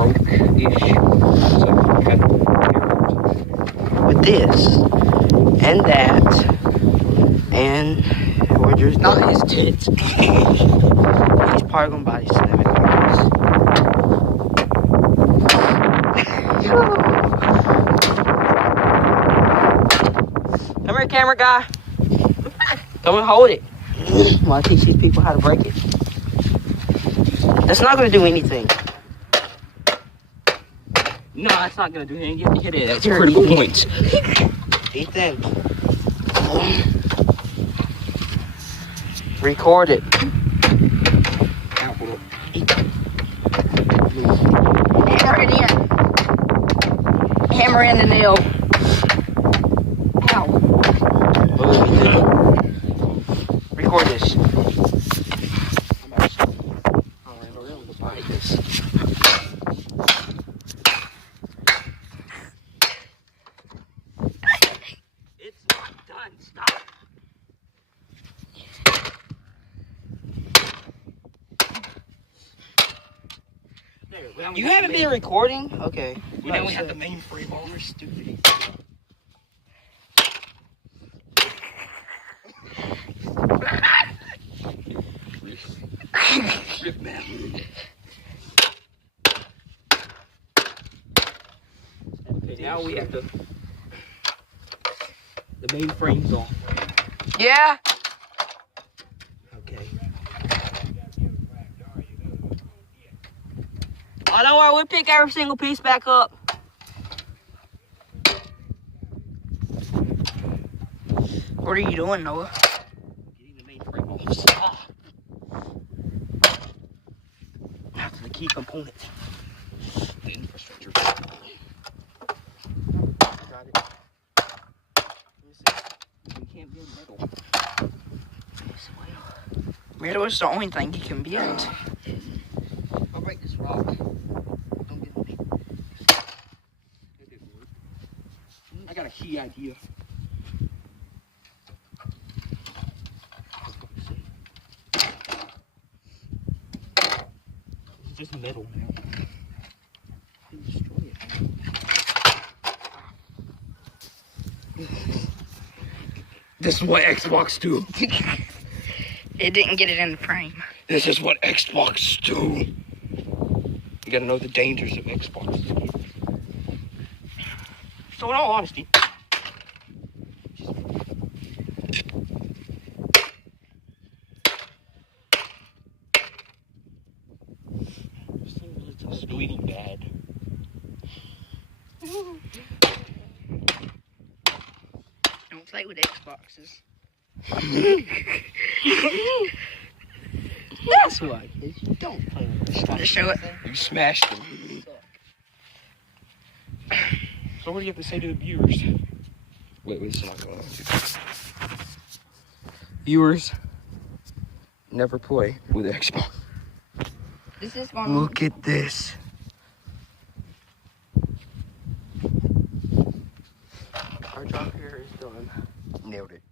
broke-ish. So kind of with this and that, and we're just not his tits. he's probably gonna buy 7 cars. Come here, camera guy. Come and hold it. While I teach these people how to break it. That's not gonna do anything. No, that's not gonna do anything. You have to hit it at critical points. Ethan. Record it. Hammer it in. Hammer in the nail. Ow. Record this. It's not done. Stop. You haven't been recording? Okay. We only have the mainframe on. We're stupid. Rip, man. Okay, now we have to. The mainframe's off. Yeah. Okay. Oh, don't worry, we'll pick every single piece back up. What are you doing, Noah? Getting the mainframe off. After the key component. The infrastructure. Got it. We can't bend metal. Metal is the only thing you can bend. I'll break this rock. Don't get me. I got a key idea. It's just metal now. Destroy it. This is what Xbox do. It didn't get it in the frame. This is what Xbox do. You gotta know the dangers of Xbox. So in all honesty, this thing really does bleeding bad. Don't play with Xboxes. That's why, kids. You don't play with this stuff. Just show it. You smashed them. So what do you have to say to the viewers? Wait, this is not going on. Viewers, never play with Xbox. This is going. Look at this. Our job here is done. Nailed it.